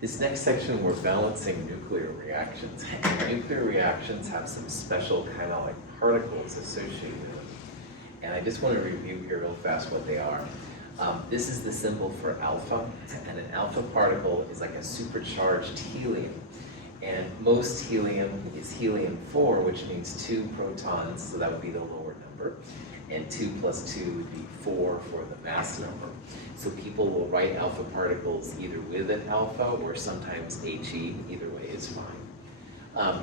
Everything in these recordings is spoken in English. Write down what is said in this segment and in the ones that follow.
This next section, we're balancing nuclear reactions. And nuclear reactions have some special kind of like particles associated with them. And I just want to review here real fast what they are. This is the symbol for alpha, and an alpha particle is like a supercharged helium. And most helium is helium-4, which means 2 protons, so that would be the lower number. And 2 plus 2 would be 4 for the mass number. So people will write alpha particles either with an alpha or sometimes HE, either way is fine.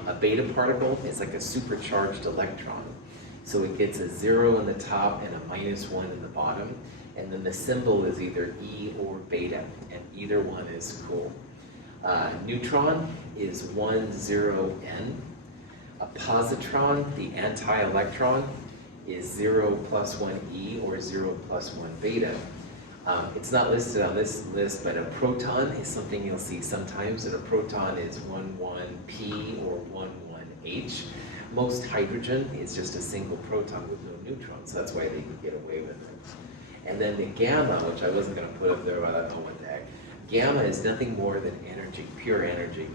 A beta particle is like a supercharged electron. So it gets a 0 in the top and a -1 in the bottom. And then the symbol is either E or beta, and either one is cool. Neutron is 1, 0, N. A positron, the anti-electron, is 0 plus 1 E or 0 plus 1 beta. It's not listed on this list, but a proton is something you'll see sometimes, and a proton is 1, 1 P or 1, 1 H. Most hydrogen is just a single proton with no neutron, so that's why they can get away with it. And then the gamma, which I wasn't going to put up there, but I don't know what the heck. Gamma is nothing more than energy, pure energy.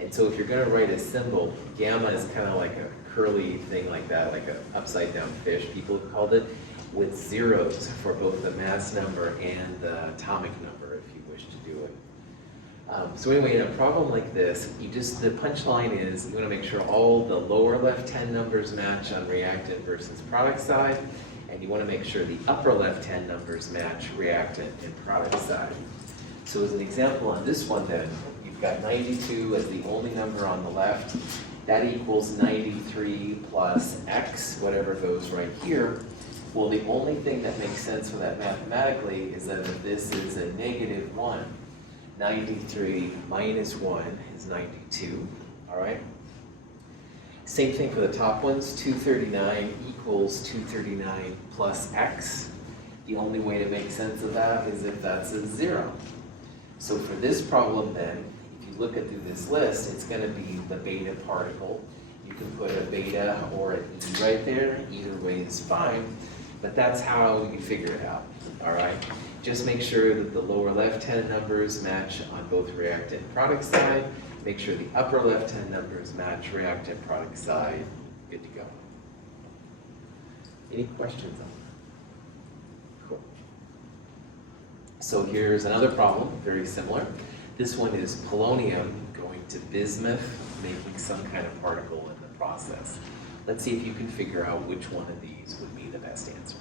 And so if you're going to write a symbol, gamma is kind of like a curly thing like that, like an upside down fish, people have called it, with zeros for both the mass number and the atomic number, if you wish to do it. So anyway, in a problem like this, the punchline is you want to make sure all the lower left 10 numbers match on reactant versus product side, and you want to make sure the upper left 10 numbers match reactant and product side. So as an example on this one then, you've got 92 as the only number on the left. That equals 93 plus X, whatever goes right here. Well, the only thing that makes sense for that mathematically is that if this is a -1, 93 minus 1 is 92, all right? Same thing for the top ones, 239 equals 239 plus X. The only way to make sense of that is if that's a 0. So for this problem then, if you look at through this list, it's going to be the beta particle. You can put a beta or an E right there, either way is fine, but that's how you figure it out, all right? Just make sure that the lower left 10 numbers match on both reactant and product side. Make sure the upper left 10 numbers match reactant product side. Good to go. Any questions on that? Cool. So here's another problem, very similar. This one is polonium going to bismuth, making some kind of particle in the process. Let's see if you can figure out which one of these would be the best answer.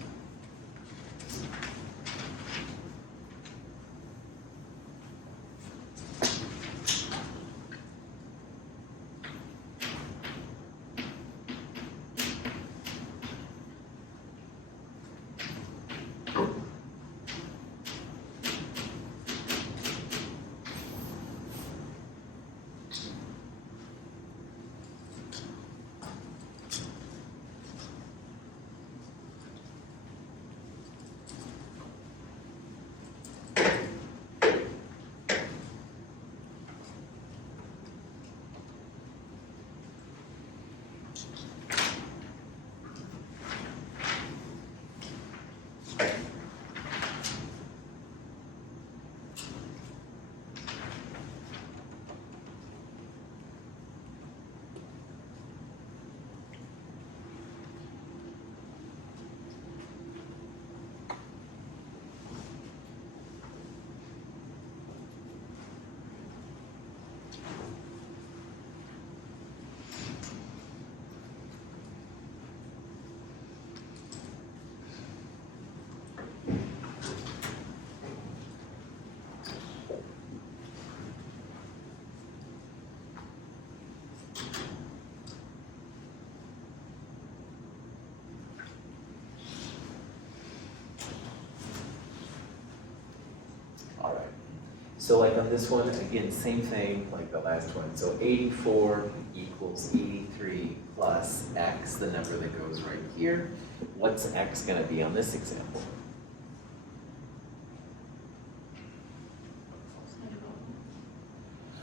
So like on this one, again, same thing like the last one. So 84 equals 83 plus X, the number that goes right here. What's X going to be on this example?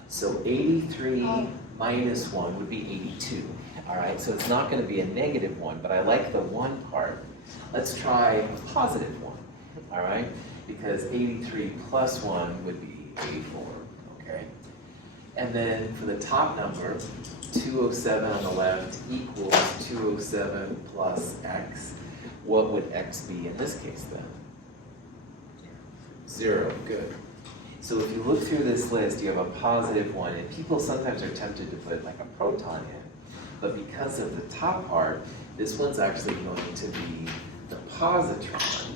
So 83 minus 1 would be 82. All right, so it's not going to be a -1, but I like the 1 part. Let's try a +1, all right? Because 83 plus 1 would be 84, okay? And then for the top number, 207 on the left equals 207 plus x. What would x be in this case then? 0, good. So if you look through this list, you have a positive one, and people sometimes are tempted to put like a proton in. But because of the top part, this one's actually going to be the positron.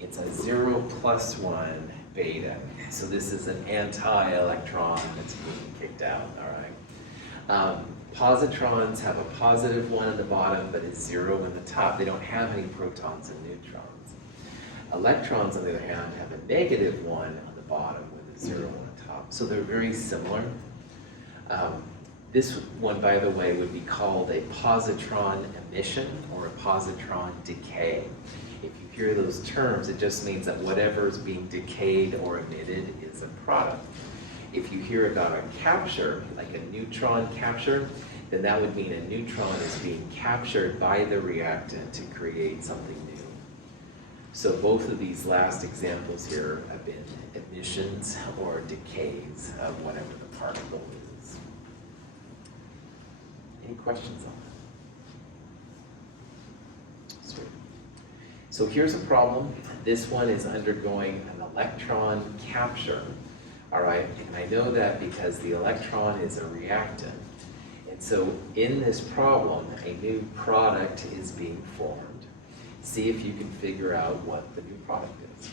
It's a 0 plus 1 beta. So this is an anti-electron that's being kicked out, all right? Positrons have a positive 1 at the bottom, but it's 0 in the top. They don't have any protons and neutrons. Electrons, on the other hand, have a negative 1 on the bottom with a 0 on the top. So they're very similar. This one, by the way, would be called a positron emission or a positron decay. If you hear those terms, it just means that whatever is being decayed or emitted is a product. If you hear about a capture, like a neutron capture, then that would mean a neutron is being captured by the reactant to create something new. So both of these last examples here have been emissions or decays of whatever the particle is. Any questions on that? Sweet. So here's a problem. This one is undergoing an electron capture. All right, and I know that because the electron is a reactant. And so in this problem, a new product is being formed. See if you can figure out what the new product is.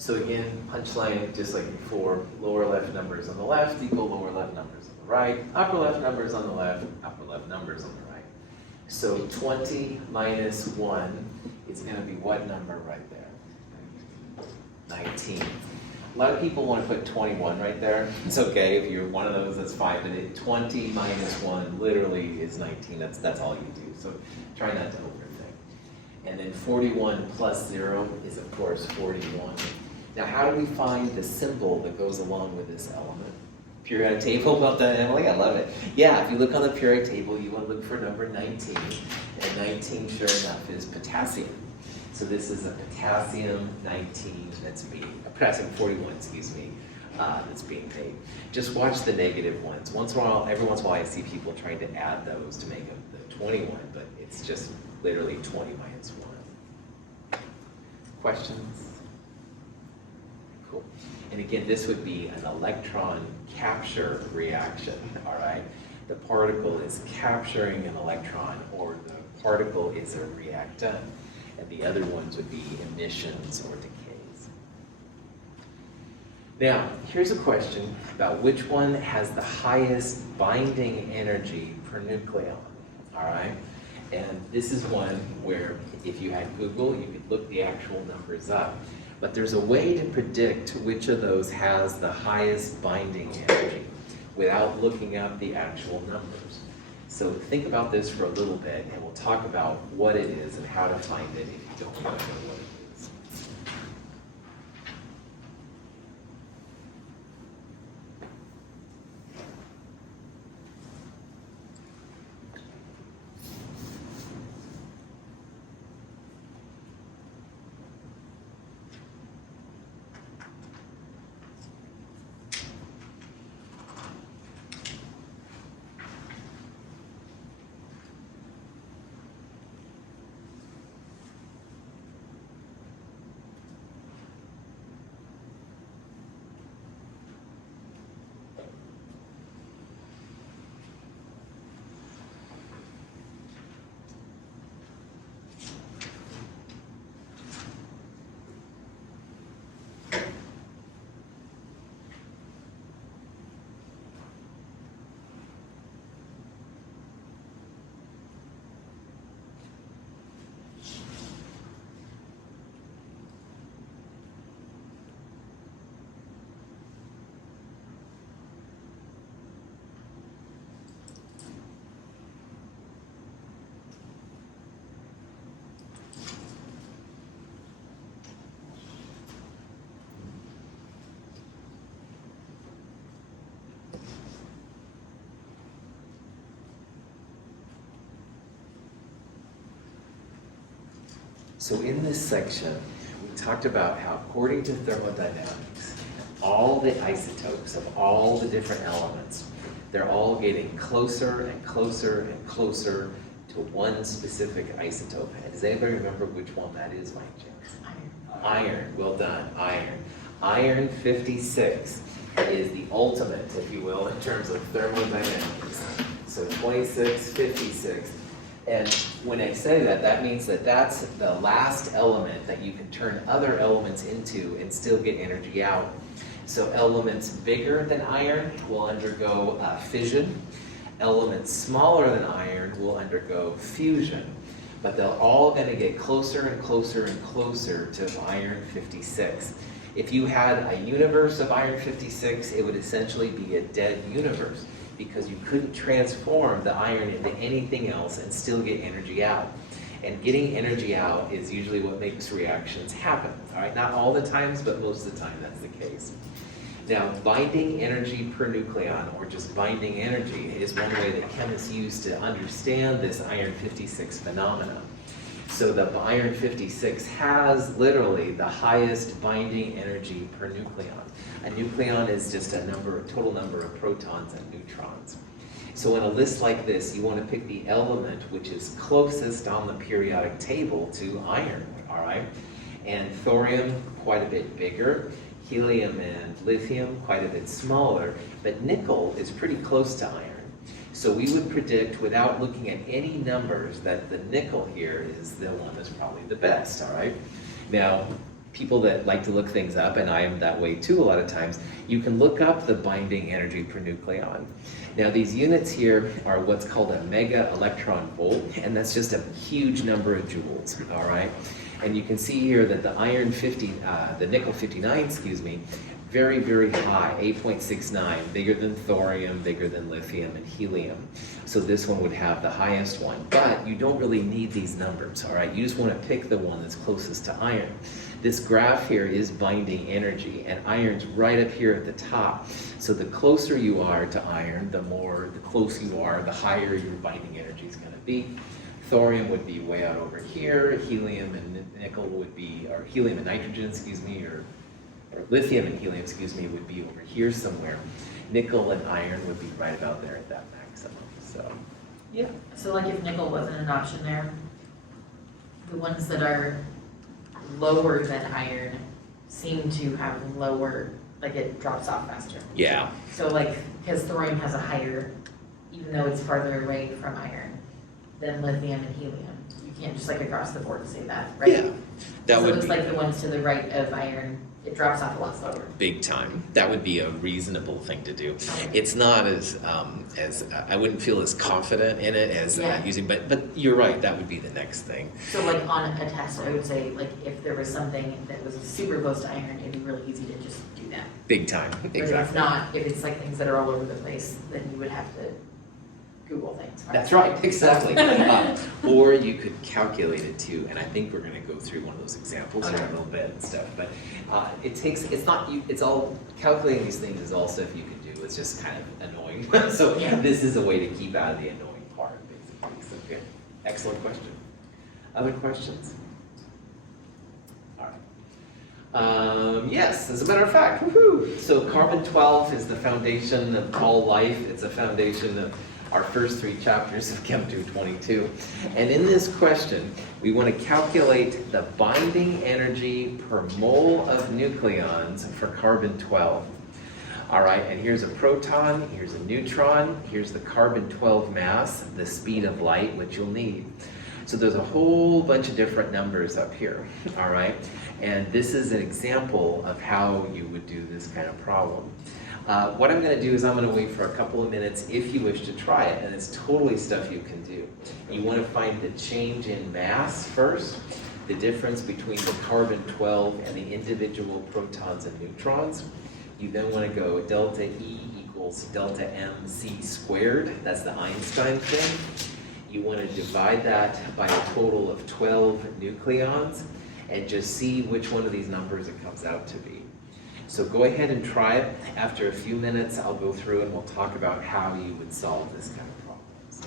So again, punchline, just like before, lower left numbers on the left equal lower left numbers on the right, upper left numbers on the left, upper left numbers on the right. So 20 minus 1 is going to be what number right there? 19. A lot of people want to put 21 right there. It's okay, if you're one of those, that's fine, but 20 minus 1 literally is 19. That's all you do, so try not to overthink. And then 41 plus 0 is, of course, 41. Now, how do we find the symbol that goes along with this element? Periodic table, well done, Emily, I love it. Yeah, if you look on the periodic table, you want to look for number 19. And 19, sure enough, is potassium. So this is a potassium 19 that's being, a potassium 41, excuse me, that's being made. Just watch the negative ones. Every once in a while, I see people trying to add those to make the 21, but it's just literally 20 minus 1. Questions? Cool. And again, this would be an electron capture reaction, all right? The particle is capturing an electron, or the particle is a reactant, and the other ones would be emissions or decays. Now, here's a question about which one has the highest binding energy per nucleon, all right? And this is one where if you had Google, you could look the actual numbers up. But there's a way to predict which of those has the highest binding energy without looking up the actual numbers. So think about this for a little bit, and we'll talk about what it is and how to find it if you don't know what it is. So in this section, we talked about how, according to thermodynamics, all the isotopes of all the different elements, they're all getting closer and closer and closer to one specific isotope. And does anybody remember which one that is by chance? Iron. Well done, iron. Iron 56 is the ultimate, if you will, in terms of thermodynamics. So 26, 56. And when I say that, that means that that's the last element that you can turn other elements into and still get energy out. So elements bigger than iron will undergo fission. Elements smaller than iron will undergo fusion. But they're all going to get closer and closer and closer to iron 56. If you had a universe of iron 56, it would essentially be a dead universe, because you couldn't transform the iron into anything else and still get energy out. And getting energy out is usually what makes reactions happen. All right, not all the times, but most of the time that's the case. Now, binding energy per nucleon, or just binding energy, is one way that chemists use to understand this iron 56 phenomenon. So the iron 56 has literally the highest binding energy per nucleon. A nucleon is just a total number of protons and neutrons. So in a list like this, you want to pick the element which is closest on the periodic table to iron, all right? And thorium, quite a bit bigger. Helium and lithium, quite a bit smaller. But nickel is pretty close to iron. So we would predict, without looking at any numbers, that the nickel here is the one that's probably the best, all right? Now, people that like to look things up, and I am that way too a lot of times, you can look up the binding energy per nucleon. Now, these units here are what's called a mega electron volt, and that's just a huge number of joules, all right? And you can see here that the the nickel 59, very, very high, 8.69, bigger than thorium, bigger than lithium and helium. So this one would have the highest one, but you don't really need these numbers, all right? You just want to pick the one that's closest to iron. This graph here is binding energy, and iron's right up here at the top. So the closer you are to iron, the closer you are, the higher your binding energy is going to be. Thorium would be way out over here. Helium and nickel would be, or helium and nitrogen, or lithium and helium, would be over here somewhere. Nickel and iron would be right about there at that maximum. So, yeah. So like if nickel wasn't an option there, the ones that are lower than iron seem to have lower, like it drops off faster. Yeah. So like, because thorium has a higher, even though it's farther away from iron than lithium and helium. You can't just like across the board say that, right? Yeah. So it looks like the ones to the right of iron, it drops off a lot slower. Big time. That would be a reasonable thing to do. It's not as I wouldn't feel as confident in it as using, but you're right, that would be the next thing. So like on a test, I would say like if there was something that was super close to iron, it'd be really easy to just do that. Big time, exactly. But if it's not, if it's like things that are all over the place, then you would have to Google things. Right? That's right, exactly. Or you could calculate it too, and I think we're going to go through one of those examples here in a little bit and stuff. But it's all calculating these things is all stuff you can do. It's just kind of annoying. So this is a way to keep out of the annoying part, basically. So good, excellent question. Other questions? All right. Yes, as a matter of fact, woohoo! So carbon-12 is the foundation of all life. It's a foundation of our first 3 chapters of Chem 222. And in this question, we want to calculate the binding energy per mole of nucleons for carbon-12. All right, and here's a proton, here's a neutron, here's the carbon-12 mass, the speed of light, which you'll need. So there's a whole bunch of different numbers up here, all right? And this is an example of how you would do this kind of problem. What I'm going to do is I'm going to wait for a couple of minutes if you wish to try it, and it's totally stuff you can do. You want to find the change in mass first, the difference between the carbon-12 and the individual protons and neutrons. You then want to go delta E equals delta mc squared. That's the Einstein thing. You want to divide that by a total of 12 nucleons and just see which one of these numbers it comes out to be. So go ahead and try it. After a few minutes, I'll go through and we'll talk about how you would solve this kind of problems.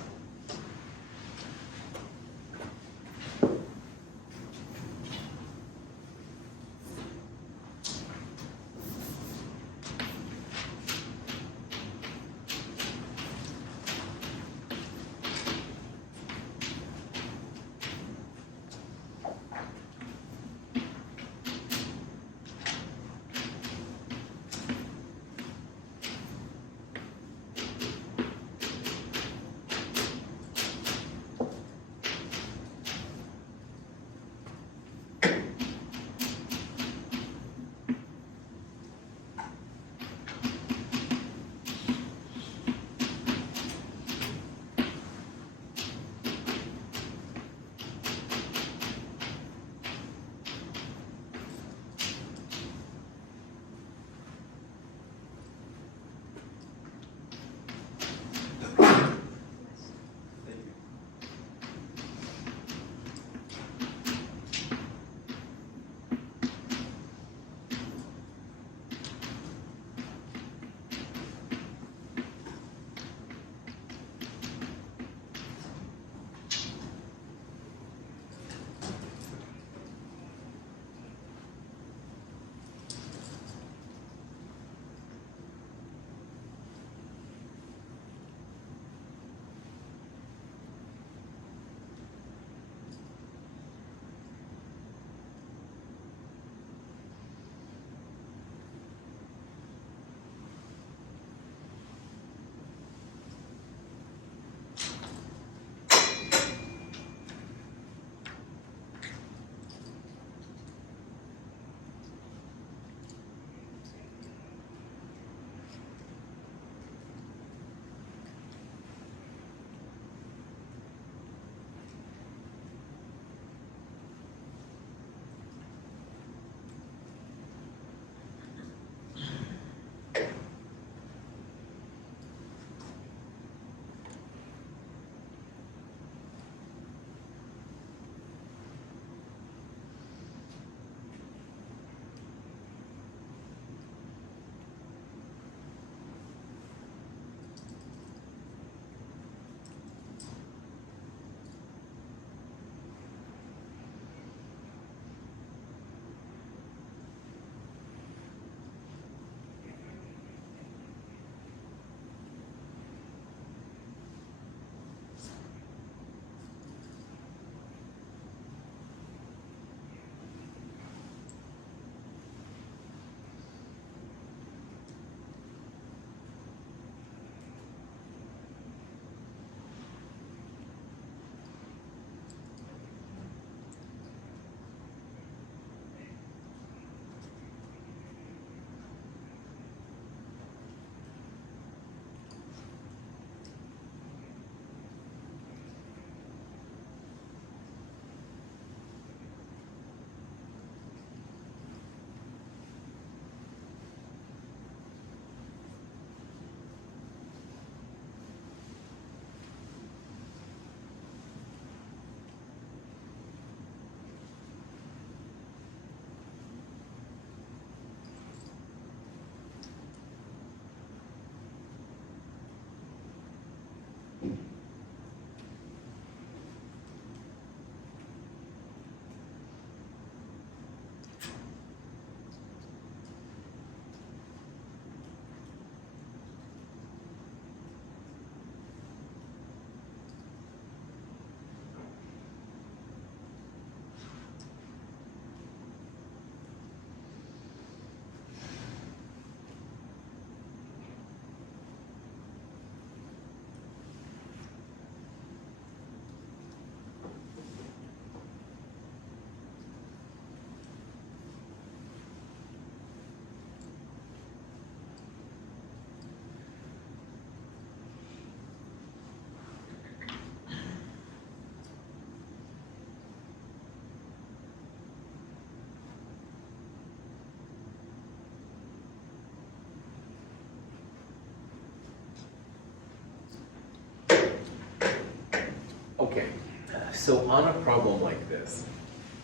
So on a problem like this,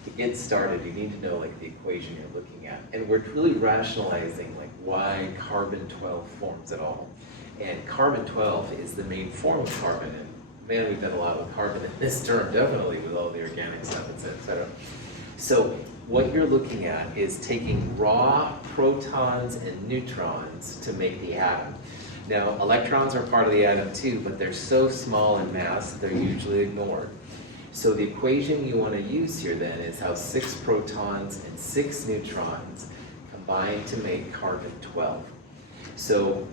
to get started, you need to know like the equation you're looking at. And we're really rationalizing like why carbon-12 forms at all. And carbon-12 is the main form of carbon. And man, we've done a lot with carbon in this term, definitely, with all the organic stuff, et cetera. So what you're looking at is taking raw protons and neutrons to make the atom. Now, electrons are part of the atom too, but they're so small in mass, they're usually ignored. So the equation you want to use here then is how 6 protons and 6 neutrons combine to make carbon-12. So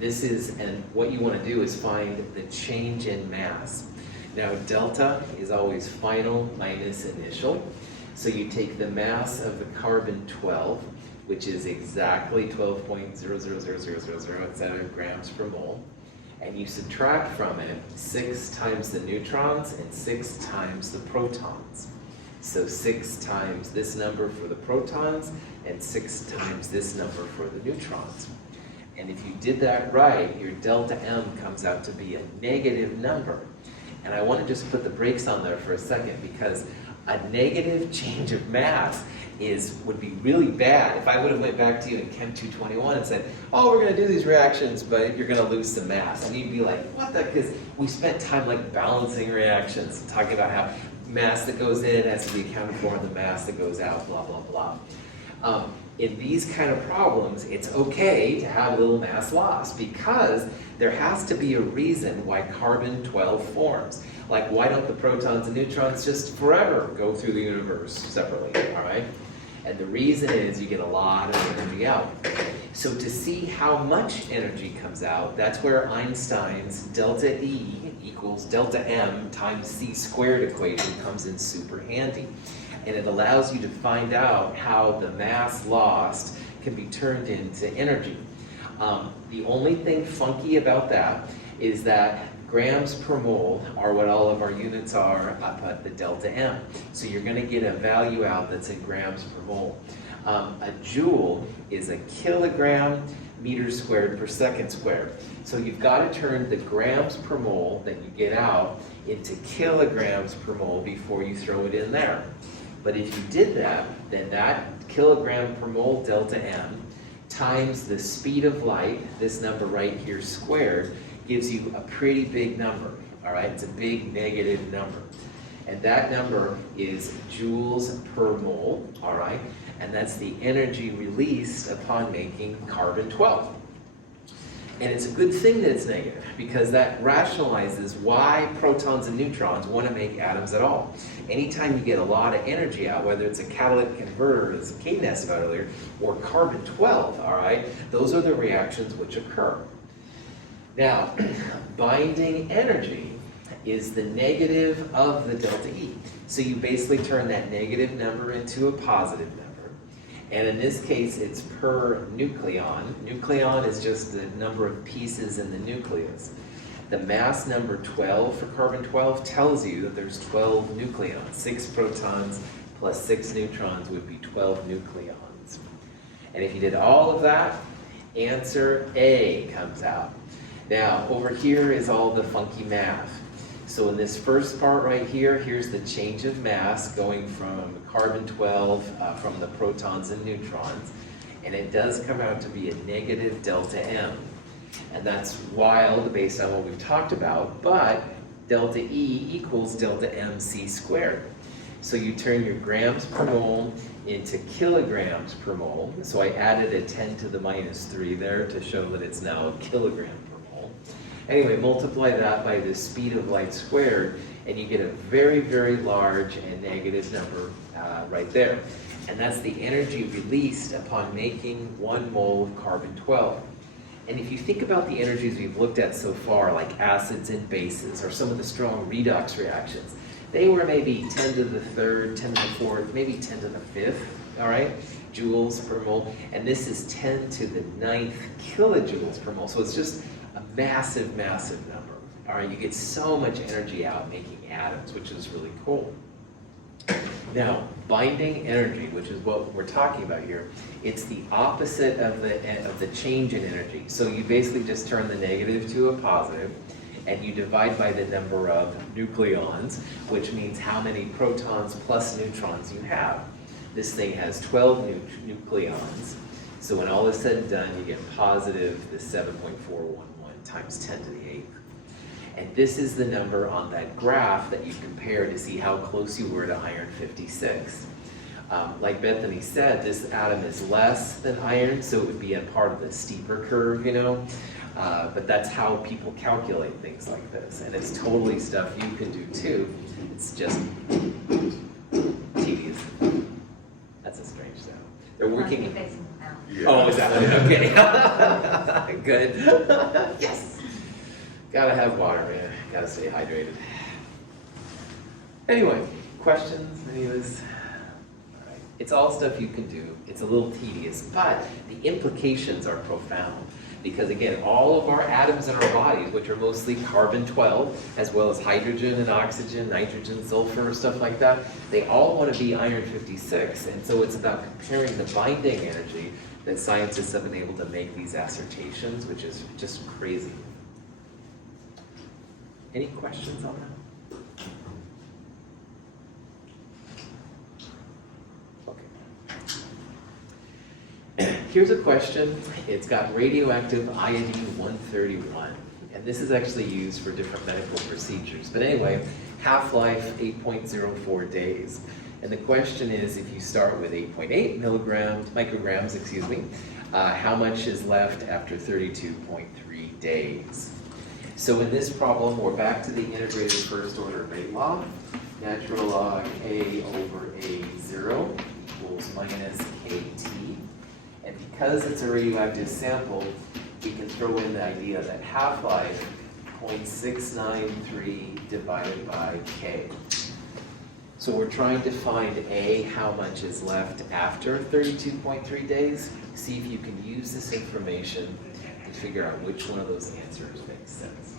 this is, and what you want to do is find the change in mass. Now delta is always final minus initial. So you take the mass of the carbon-12, which is exactly 12.000000, etc. grams per mole, and you subtract from it 6 times the neutrons and 6 times the protons. So 6 times this number for the protons and 6 times this number for the neutrons. And if you did that right, your delta M comes out to be a negative number. And I want to just put the brakes on there for a second, because a negative change of mass would be really bad. If I would have went back to you in Chem 221 and said, oh, we're going to do these reactions, but you're going to lose some mass. And you'd be like, what the? Because we spent time like balancing reactions and talking about how mass that goes in has to be accounted for and the mass that goes out, blah, blah, blah. In these kind of problems, it's okay to have a little mass loss, because there has to be a reason why carbon-12 forms. Like, why don't the protons and neutrons just forever go through the universe separately, all right? And the reason is you get a lot of energy out. So to see how much energy comes out, that's where Einstein's delta E equals delta M times C squared equation comes in super handy. And it allows you to find out how the mass lost can be turned into energy. The only thing funky about that is that grams per mole are what all of our units are up at the delta M. So you're going to get a value out that's in grams per mole. A joule is a kilogram meters squared per second squared. So you've got to turn the grams per mole that you get out into kilograms per mole before you throw it in there. But if you did that, then that kilogram per mole delta M times the speed of light, this number right here squared, gives you a pretty big number, all right? It's a big negative number. And that number is joules per mole, all right? And that's the energy released upon making carbon-12. And it's a good thing that it's negative, because that rationalizes why protons and neutrons want to make atoms at all. Anytime you get a lot of energy out, whether it's a catalytic converter, as Kate asked about earlier, or carbon-12, all right, those are the reactions which occur. Now, binding energy is the negative of the delta E. So you basically turn that negative number into a positive number. And in this case, it's per nucleon. Nucleon is just the number of pieces in the nucleus. The mass number 12 for carbon-12 tells you that there's 12 nucleons. 6 protons plus 6 neutrons would be 12 nucleons. And if you did all of that, answer A comes out. Now, over here is all the funky math. So in this first part right here, here's the change of mass going from carbon-12 from the protons and neutrons. And it does come out to be a negative delta M. And that's wild based on what we've talked about, but delta E equals delta MC squared. So you turn your grams per mole into kilograms per mole. So I added a 10 to the minus 3 there to show that it's now a kilogram per mole. Anyway, multiply that by the speed of light squared, and you get a very, very large and negative number right there. And that's the energy released upon making 1 mole of carbon-12. And if you think about the energies we've looked at so far, like acids and bases, or some of the strong redox reactions, they were maybe 10 to the third, 10 to the fourth, maybe 10 to the fifth, all right, joules per mole. And this is 10 to the 9th kilojoules per mole. So it's just a massive, massive number. All right, you get so much energy out making atoms, which is really cool. Now, binding energy, which is what we're talking about here, it's the opposite of the change in energy. So you basically just turn the negative to a positive, and you divide by the number of nucleons, which means how many protons plus neutrons you have. This thing has 12 nucleons, so when all is said and done, you get positive the 7.411 times 10 to the 8th. And this is the number on that graph that you compare to see how close you were to iron 56. Like Bethany said, this atom is less than iron, so it would be a part of the steeper curve, you know? But that's how people calculate things like this. And it's totally stuff you can do too. It's just tedious. That's a strange sound. They're working. Yeah. Oh, is that what? Okay. Good. Yes. Gotta have water, man. Gotta stay hydrated. Anyway, questions? Any of this? All right. It's all stuff you can do. It's a little tedious, but the implications are profound. Because again, all of our atoms in our bodies, which are mostly carbon-12, as well as hydrogen and oxygen, nitrogen, sulfur, stuff like that, they all want to be iron 56. And so it's about comparing the binding energy that scientists have been able to make these assertions, which is just crazy. Any questions on that? Here's a question. It's got radioactive iodine-131, and this is actually used for different medical procedures. But anyway, half-life 8.04 days. And the question is, if you start with 8.8 micrograms, how much is left after 32.3 days? So in this problem, we're back to the integrated first order rate law. Natural log A over A0 equals minus KT. And because it's a radioactive sample, we can throw in the idea that half-life 0.693 divided by K. So we're trying to find A, how much is left after 32.3 days. See if you can use this information to figure out which one of those answers makes sense.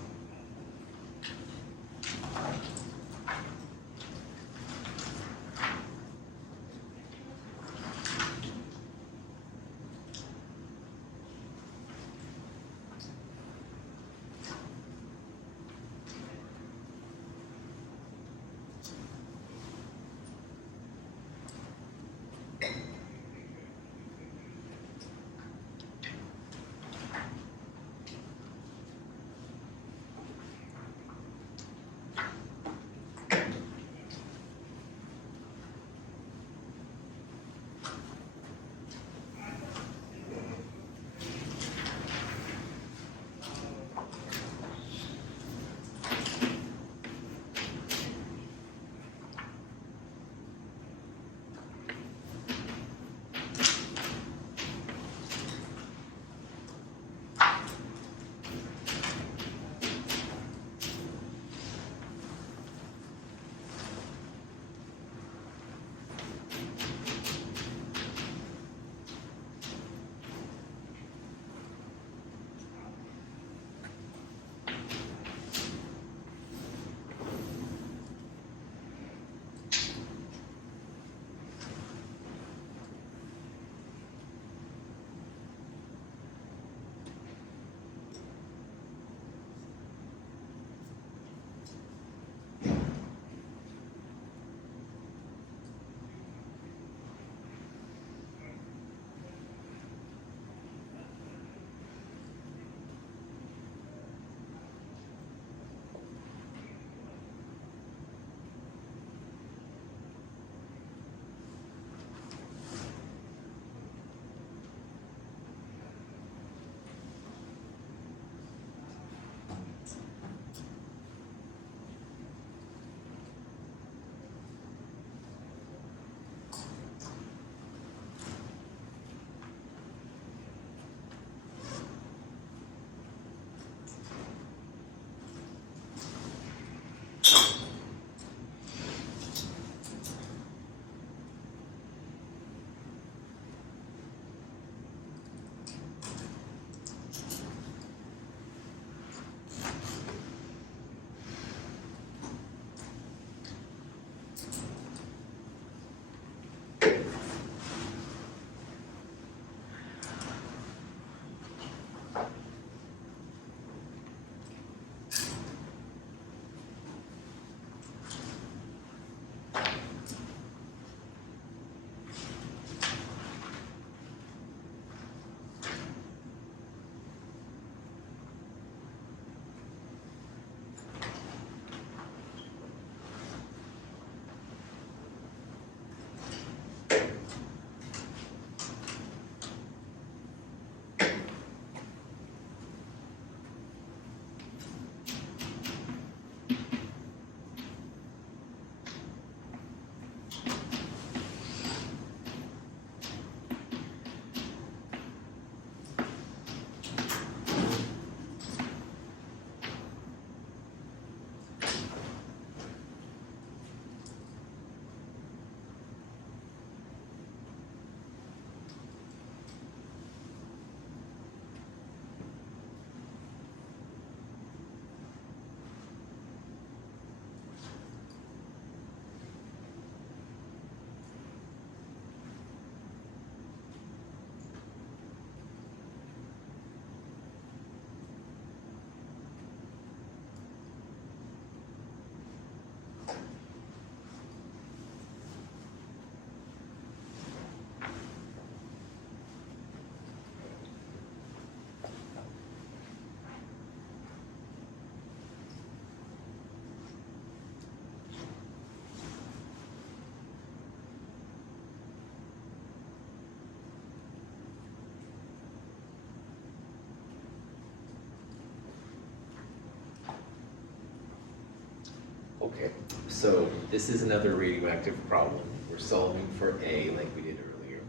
Okay, so this is another radioactive problem. We're solving for A like we did earlier.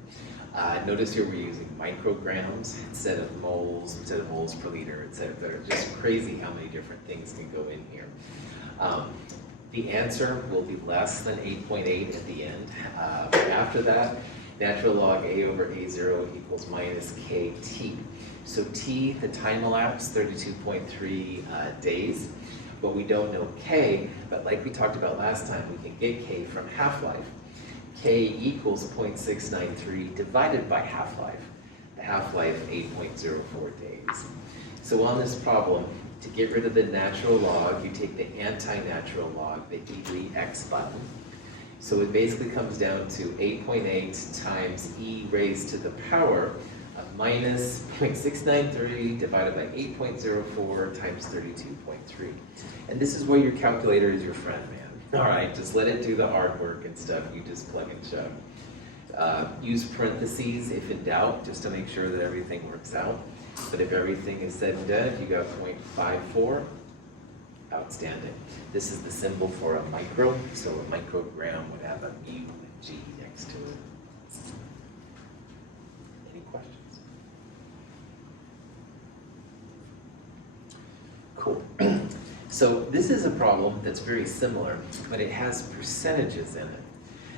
Notice here we're using micrograms instead of moles per liter, etc. Just crazy how many different things can go in here. The answer will be less than 8.8 at the end. After that, natural log A over A0 equals minus KT. So T, the time elapsed, 32.3 days. But we don't know K, but like we talked about last time, we can get K from half-life. K equals 0.693 divided by half-life. The half-life, 8.04 days. So on this problem, to get rid of the natural log, you take the anti-natural log, the e to the x button. So it basically comes down to 8.8 times e raised to the power of minus 0.693 divided by 8.04 times 32.3. And this is where your calculator is your friend, man. All right, just let it do the hard work and stuff. You just plug and chug. Use parentheses if in doubt, just to make sure that everything works out. But if everything is said and done, if you got 0.54, outstanding. This is the symbol for a micro, so a microgram would have a mu and a g next to it. Any questions? Cool. So this is a problem that's very similar, but it has percentages in it.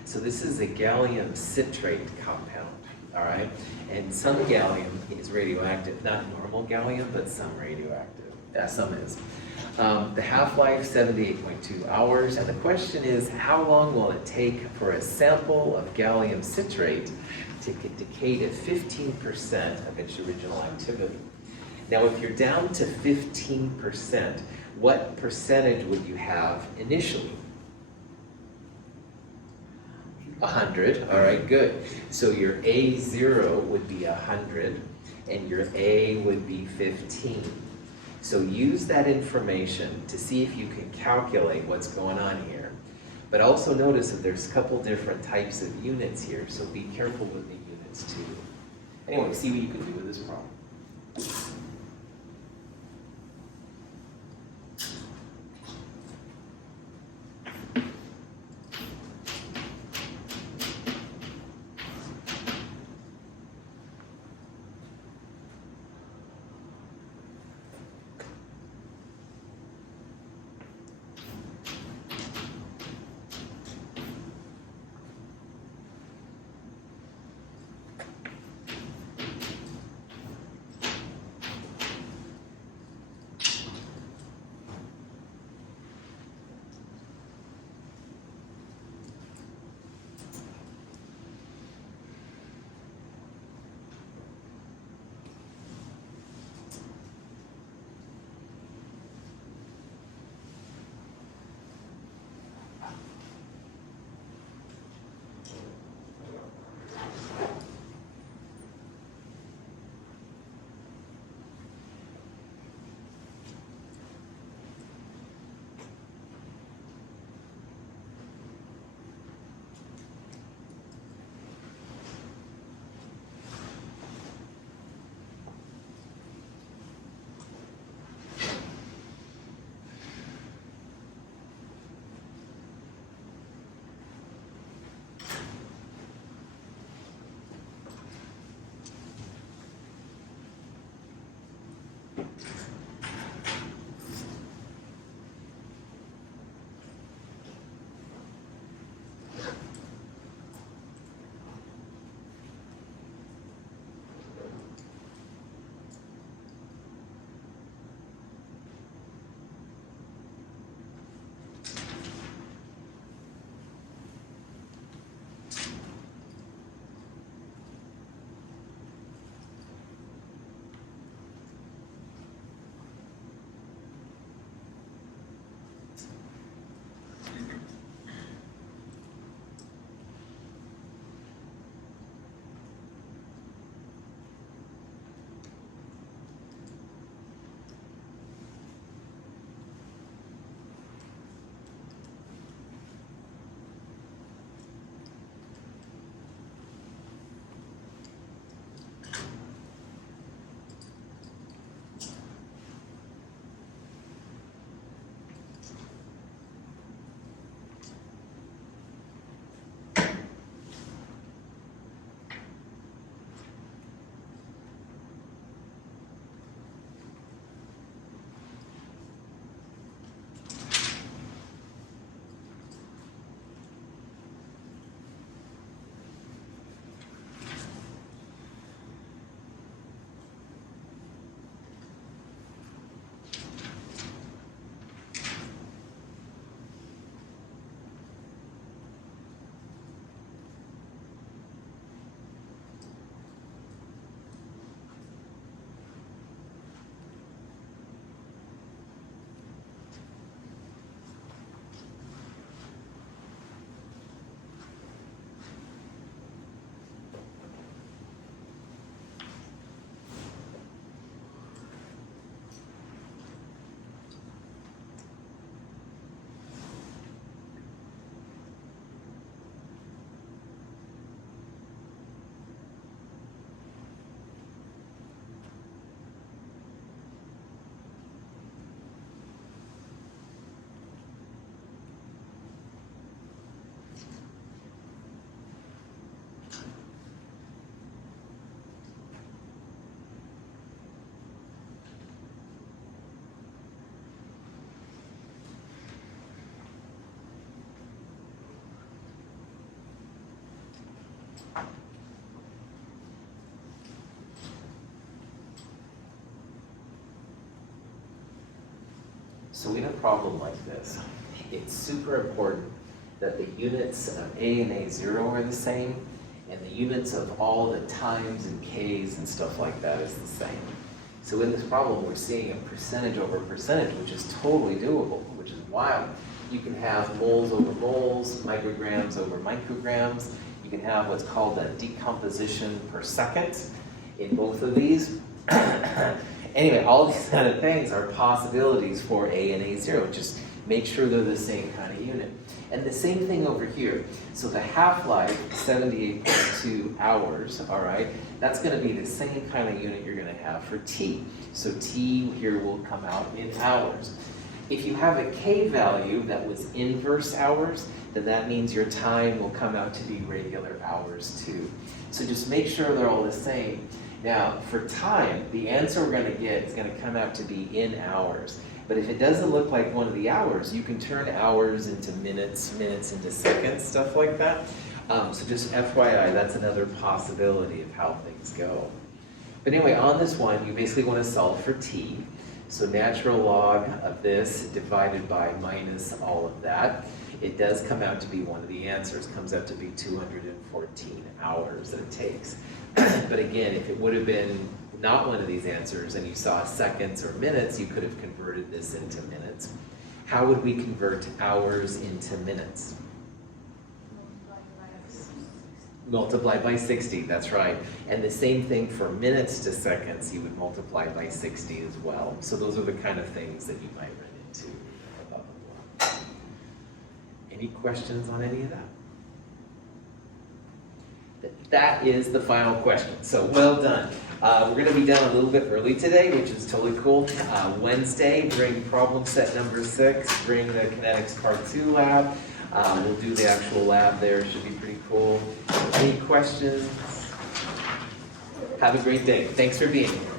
So this is a gallium citrate compound, all right? And some gallium is radioactive, not normal gallium, but some radioactive. Some is. The half-life, 78.2 hours, and the question is, how long will it take for a sample of gallium citrate to decay to 15% of its original activity? Now, if you're down to 15%, what percentage would you have initially? 100, all right, good. So your A0 would be 100, and your A would be 15. So use that information to see if you can calculate what's going on here. But also notice that there's a couple different types of units here, so be careful with the units too. Anyway, see what you can do with this problem. So we have a problem like this. It's super important that the units of A and A0 are the same, and the units of all the times and Ks and stuff like that is the same. So in this problem, we're seeing a percentage over percentage, which is totally doable, which is wild. You can have moles over moles, micrograms over micrograms. You can have what's called a decomposition per second in both of these. Anyway, all these kind of things are possibilities for A and A0. Just make sure they're the same kind of unit. And the same thing over here. So the half-life, 78.2 hours, all right, that's going to be the same kind of unit you're going to have for T. So T here will come out in hours. If you have a K value that was inverse hours, then that means your time will come out to be regular hours too. So just make sure they're all the same. Now, for time, the answer we're going to get is going to come out to be in hours. But if it doesn't look like one of the hours, you can turn hours into minutes, minutes into seconds, stuff like that. So just FYI, that's another possibility of how things go. But anyway, on this one, you basically want to solve for T. So natural log of this divided by minus all of that. It does come out to be one of the answers. It comes out to be 214 hours that it takes. But again, if it would have been not one of these answers and you saw seconds or minutes, you could have converted this into minutes. How would we convert hours into minutes? Multiply by 60, that's right. And the same thing for minutes to seconds, you would multiply by 60 as well. So those are the kind of things that you might run into. Any questions on any of that? That is the final question. So well done. We're going to be done a little bit early today, which is totally cool. Wednesday, bring problem set number 6, bring the kinetics part 2 lab. We'll do the actual lab there. It should be pretty cool. Any questions? Have a great day. Thanks for being here.